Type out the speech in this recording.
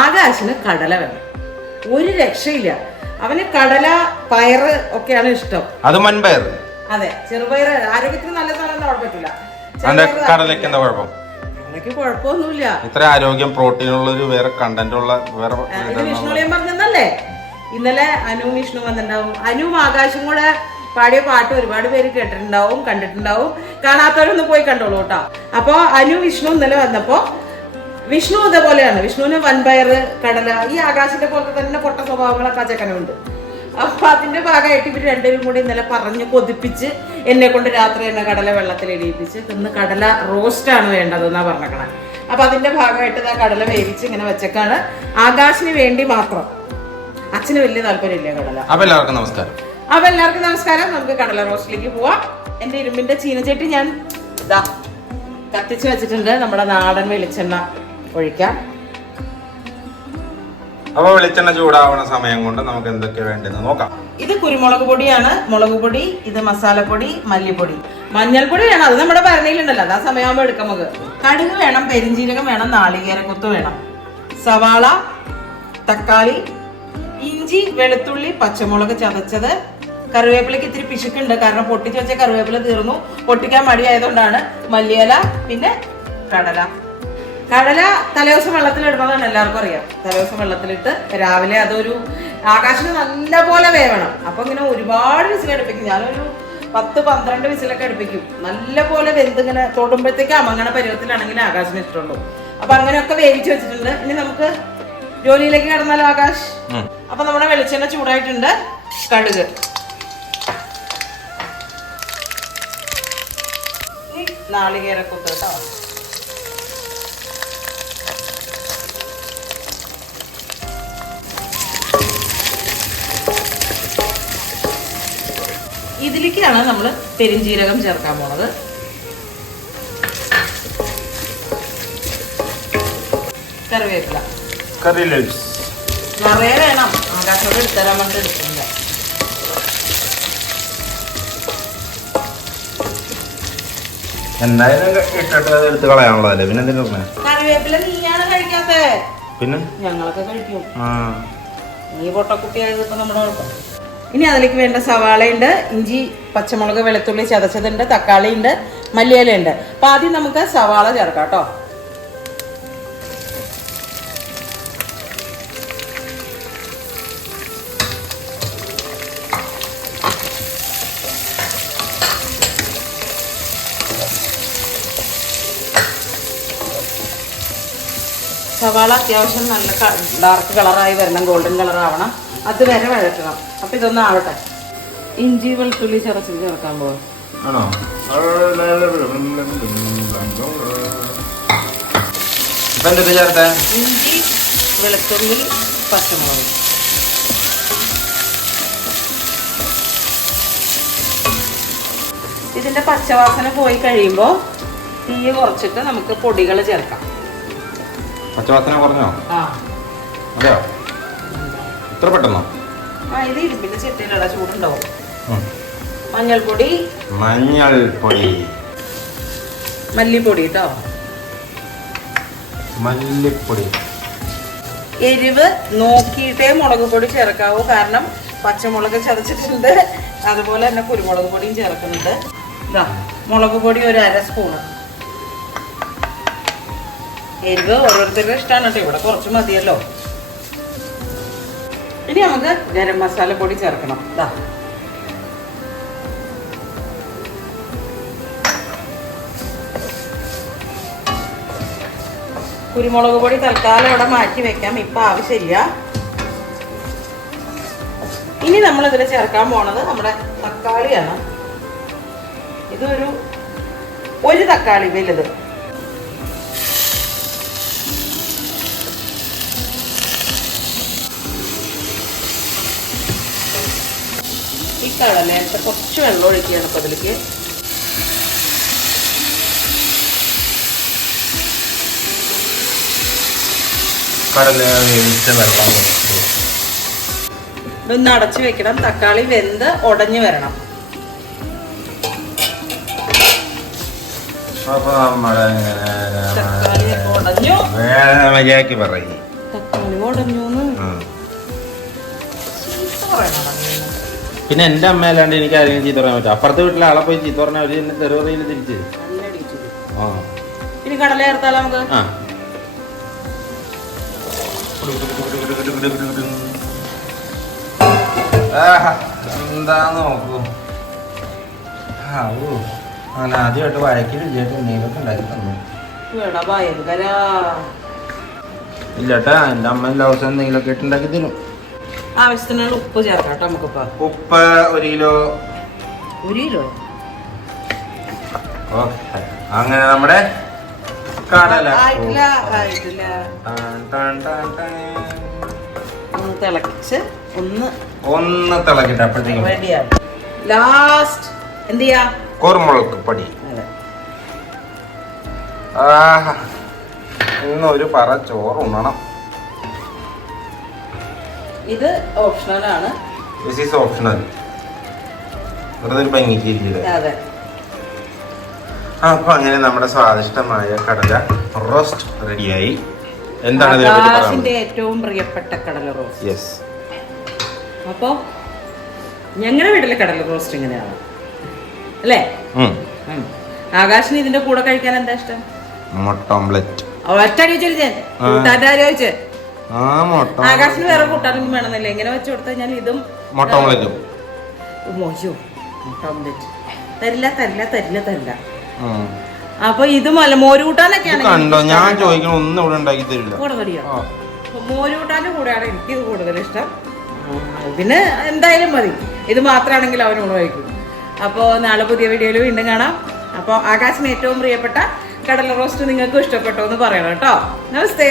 ആകാശിന് കടല വേണം. ഒരു രക്ഷയില്ല. അവന് കടല പയറ് ഒക്കെയാണ് ഇഷ്ടം. അത് മൺപയർ അതെ ചെറുപയർ ആരോഗ്യത്തിന് നല്ല സാധനം അതിന്റെ കടലയ്ക്ക് എന്താ കുഴപ്പം? കടലയ്ക്ക് കുഴപ്പമൊന്നുമില്ല. ഇത്ര ആരോഗ്യം പ്രോട്ടീൻ ഉള്ള ഒരു വേറെ കണ്ടന്റ് ഉള്ള വേറെ ഇത് വിഷ്ണുളിയം പറഞ്ഞതല്ലേ? ഇന്നലെ അനു വിഷ്ണു വന്നിട്ടുണ്ടാവും. അനുവും ആകാശും കൂടെ പാടിയ പാട്ട് ഒരുപാട് പേര് കേട്ടിട്ടുണ്ടാവും കണ്ടിട്ടുണ്ടാവും. കാണാത്തവരൊന്ന് പോയി കണ്ടോളൂ കേട്ടോ. അപ്പൊ അനു വിഷ്ണു ഇന്നലെ വന്നപ്പോ വിഷ്ണു അതേപോലെയാണ്. വിഷ്ണുവിന് വൻപയർ കടല ഈ ആകാശിന്റെ പോലത്തെ തന്നെ പൊട്ട സ്വഭാവങ്ങളൊക്കെ ആ ചെക്കനുണ്ട്. അപ്പൊ അതിന്റെ ഭാഗമായിട്ട് ഇവർ രണ്ടുപേരും കൂടി ഇന്നലെ പറഞ്ഞ് കൊതിപ്പിച്ച് എന്നെ കൊണ്ട് രാത്രി തന്നെ കടല വെള്ളത്തിൽ എഴുതിപ്പിച്ച് ഇന്ന് കടല റോസ്റ്റ് ആണ് വേണ്ടതെന്നാ പറഞ്ഞേക്കണേ. അപ്പൊ അതിന്റെ ഭാഗമായിട്ട് ആ കടല വേവിച്ച് ഇങ്ങനെ വെച്ചേക്കാണ്. ആകാശിന് വേണ്ടി മാത്രം. അച്ഛന് വലിയ താല്പര്യമില്ല കടല. അപ്പൊ എല്ലാവർക്കും നമസ്കാരം. അപ്പൊ എല്ലാവർക്കും നമസ്കാരം. നമുക്ക് കടല റോസ്റ്റിലേക്ക് പോവാം. എന്റെ ഇരുമ്പിന്റെ ചീനച്ചട്ടി ഞാൻ ഇതാ കത്തിച്ച് വെച്ചിട്ടുണ്ട്. നമ്മുടെ നാടൻ വെളിച്ചെണ്ണ. ഒഴിക്കാം. അപ്പൊ വെളിച്ചെണ്ണ ചൂടാവുന്ന സമയം കൊണ്ട് നമുക്ക് എന്തൊക്കെ വേണ്ടതെന്ന് നോക്കാം. ഇത് കുരുമുളക് പൊടിയാണ്. മുളക് പൊടി ഇത് മസാലപ്പൊടി മല്ലിപ്പൊടി. മഞ്ഞൾപ്പൊടി വേണം. അത് നമ്മുടെ ഭരണയിലുണ്ടല്ലോ. അത് ആ സമയമാകുമ്പോൾ എടുക്കാം നമുക്ക്. കടുക് വേണം പെരിഞ്ചീരകം വേണം നാളികേരക്കൊത്ത് വേണം. സവാള തക്കാളി ഇഞ്ചി വെളുത്തുള്ളി പച്ചമുളക് ചതച്ചത്. കറിവേപ്പിലക്ക് ഇത്തിരി പിശുക്കുണ്ട്. കാരണം പൊട്ടിച്ച് വെച്ച കറിവേപ്പില തീർന്നു. പൊട്ടിക്കാൻ മടിയായതുകൊണ്ടാണ്. മല്ലിയില പിന്നെ കടല. കടല തലേദിവസം വെള്ളത്തിലിടുന്നതാണ് എല്ലാവർക്കും അറിയാം. തലേദിവസം വെള്ളത്തിലിട്ട് രാവിലെ അതൊരു ആകാശത്തിന് നല്ല പോലെ വേവണം. അപ്പൊ ഇങ്ങനെ ഒരുപാട് വിസിൽ അടുപ്പിക്കും. ഞാനൊരു പത്ത് പന്ത്രണ്ട് വിസിലൊക്കെ അടുപ്പിക്കും. നല്ല പോലെ വെന്ത് ഇങ്ങനെ തൊടുമ്പോഴത്തേക്ക് അമങ്ങണ പരുവത്തിലാണെങ്കിൽ ആകാശം ഇഷ്ടമുള്ളൂ. അപ്പൊ അങ്ങനെയൊക്കെ വേവിച്ച് വെച്ചിട്ടുണ്ട്. ഇനി നമുക്ക് ജോലിയിലേക്ക് കിടന്നാലോ ആകാശ്. അപ്പൊ നമ്മുടെ വെളിച്ചെണ്ണ ചൂടായിട്ടുണ്ട്. കടുക്. നാളികേരക്കൊത്ത് കേട്ടോ ഇതിലേക്കാണ് നമ്മൾ പെരിഞ്ജീരകം ചേർക്കാൻ പോണത്. കറിവേപ്പില. കറി ലീവ്സ് നിറയെ വേണം. ആകാശോട് എടുത്തരാൻ വേണ്ടി എടുക്കുന്നില്ല എന്തായാലും ഇട്ടിട്ട് എടുത്ത് പിന്നെ എന്തിനാ പറഞ്ഞേ കറിവേപ്പില നീയാണ് കഴിക്കാത്തേ പിന്നെ? ഞങ്ങളൊക്കെ കഴിക്കും. ആ. നീ പൊട്ടക്കുട്ടിയായത് ഇപ്പൊ നമ്മുടെ കുഴപ്പം ഇനി അതിലേക്ക് വേണ്ട സവാളയുണ്ട് ഇഞ്ചി പച്ചമുളക് വെളുത്തുള്ളി ചതച്ചതുണ്ട് തക്കാളി ഉണ്ട് മല്ലിയില ഉണ്ട് അപ്പൊ ആദ്യം നമുക്ക് സവാള ചേർക്കാം കേട്ടോ. സവാള അത്യാവശ്യം നല്ല ഡാർക്ക് കളറായി വരണം ഗോൾഡൻ കളർ ആവണം. അതുവരെ വഴറ്റണം. അപ്പൊ ഇതൊന്നും ആവട്ടെ. ഇഞ്ചി വെളുത്തുള്ളി ചതച്ച് ചേർക്കാൻ പോകും ആണോ? ഇപ്പൊ എന്തൊക്കെ ചേർത്തേ? ഇഞ്ചി വെളുത്തുള്ളി പച്ചമുളക്. ഇതിന്റെ പച്ചവാസന പോയി കഴിയുമ്പോൾ തീ കുറച്ചിട്ട് നമുക്ക് പൊടികൾ ചേർക്കാം. പച്ചവാസന കുറഞ്ഞോ? ആ. അതെയോ? ഇത്ര പെട്ടെന്നോ? ആ ഇത് ഇരുമ്പിന്റെ ചെട്ടിയിലുള്ള ചൂടുണ്ടാവും. ഉം. മഞ്ഞൾപ്പൊടി. മഞ്ഞൾപ്പൊടി. മല്ലിപ്പൊടി കേട്ടോ മല്ലിപ്പൊടി. എരിവ് നോക്കിയിട്ടേ മുളക് പൊടി ചേർക്കാവൂ. കാരണം പച്ചമുളക് ചതച്ചിട്ടുണ്ട്. അതുപോലെ തന്നെ കുരുമുളക് പൊടിയും ചേർക്കുന്നുണ്ട്. ഇതാ മുളക് പൊടി ഒരു അര സ്പൂണ്. എരിവ് ഓരോരുത്തരുടെ ഇഷ്ടമാണ് കേട്ടോ ഇവിടെ കുറച്ച് മതിയല്ലോ. ഇനി നമുക്ക് ഗരം മസാല പൊടി ചേർക്കണം. ഇതാ കുരുമുളക് പൊടി തൽക്കാലം ഇവിടെ മാറ്റി വെക്കാം. ഇപ്പൊ ആവശ്യമില്ല. ഇനി നമ്മൾ ഇതിൽ ചേർക്കാൻ പോണത് നമ്മുടെ തക്കാളിയാണ്. ഇതൊരു ഒരു തക്കാളി വലുത്. ഈ നേരത്തെ കുറച്ച് വെള്ളം ഒഴിക്കുകയാണ് അപ്പോൾ അതിലേക്ക് കടല വേവിച്ച വെള്ളം. ഇതൊന്ന് അടച്ചു വെക്കണം. തക്കാളി വെന്ത് ഉടഞ്ഞു വരണം. തക്കാളി ഉടഞ്ഞു തക്കാളി ഹലുവ പിന്നെ എന്റെ അമ്മ അല്ലാണ്ട് എനിക്ക് ആരെങ്കിലും ചീത്ത പറയാൻ പറ്റും അപ്പുറത്തെ വീട്ടിലെ ആളെ പോയി ചീത്ത പറഞ്ഞാൽ അവർ എന്നെ തെറിയറിയില്ല തിരിച്ച് നല്ല അടിച്ചു. ആ. ഇനി കടല ചേർത്താലോ നമുക്ക്? ആ. എന്താ നോക്കൂ. ആ ഓ. അങ്ങനെ ആദ്യമായിട്ട് വഴക്കിൽ എന്തെങ്കിലുമൊക്കെ ഉണ്ടാക്കി തന്നു. ഇല്ലട്ടാ എന്റെ അമ്മ എല്ലാ ദിവസവും എന്തെങ്കിലുമൊക്കെ ഇട്ടുണ്ടാക്കി തരും. ആവശ്യത്തിനുള്ള ഉപ്പ് ചേർക്കാം കേട്ടോ നമുക്കിപ്പോ. ഉപ്പ് ഒരു കിലോ. ഒരു കിലോ അങ്ങനെ നമ്മുടെ കടല. ഒന്ന് തിളച്ച് ഒന്ന് ഒന്ന് തിളക്കിട്ട് അപ്പോഴത്തേക്കും. ലാസ്റ്റ് എന്ത് ചെയ്യാ? കുരുമുളക് പൊടി. ഇന്നൊരു പറ ചോറ് ഉണ്ണണം ഇത് ഓപ്ഷണൽ ആണ്. ദിസ് ഈസ് ഓപ്ഷണൽ വെറുതെ ഒരു ഭംഗിക്ക് ഇരിക്കില്ല? അതെ. അപ്പൊ അങ്ങനെ നമ്മുടെ സ്വാദിഷ്ടമായ കടല റോസ്റ്റ് റെഡിയായി. എന്താണ് ഏറ്റവും പ്രിയപ്പെട്ട കടല റോസ്റ്റ്. യെസ് അപ്പോ ഞങ്ങളുടെ വീട്ടിലെ കടല റോസ്റ്റ് ഇങ്ങനെയാണ്. അല്ലേ. ആകാശിന് ഇതിന്റെ കൂടെ കഴിക്കാൻ എന്താ ഇഷ്ടം? മുട്ട ഓംലെറ്റ്. ഒറ്റടി ചോദിച്ചേ. കൂട്ടാന്റെ ചോദിച്ചേ? ആ മുട്ട ആകാശിന് വേറെ കൂട്ടാനൊന്നും വേണമെന്നില്ല. ഇങ്ങനെ വെച്ച് കൊടുത്താൽ ഞാൻ ഇതും മുട്ട ഓംലെറ്റും. മോശോ മുട്ട ഓംലെറ്റ്. തരില്ല തരില്ല തരില്ല തരില്ല. അപ്പൊ ഇത് മല മോര് കൂട്ടാനൊക്കെയാണ് കണ്ടോ? ഞാൻ ചോദിക്കണം ഒന്നും ഇവിടെ ഉണ്ടാക്കി തരില്ല. കൂടെ തരിയോ? ആ. മോര് കൂട്ടാന്റെ കൂടെയാണ് എനിക്ക് ഇത് കൂടുതൽ ഇഷ്ടം. പിന്നെ എന്തായാലും മതി. ഇത് മാത്രമാണെങ്കിൽ അവനോട് കഴിക്കും. അപ്പോൾ നാളെ പുതിയ വീഡിയോയിൽ വീണ്ടും കാണാം. അപ്പോൾ ആകാശിന് ഏറ്റവും പ്രിയപ്പെട്ട കടല റോസ്റ്റ് നിങ്ങൾക്ക് ഇഷ്ടപ്പെട്ടോ എന്ന് പറയണം കേട്ടോ. നമസ്തേ.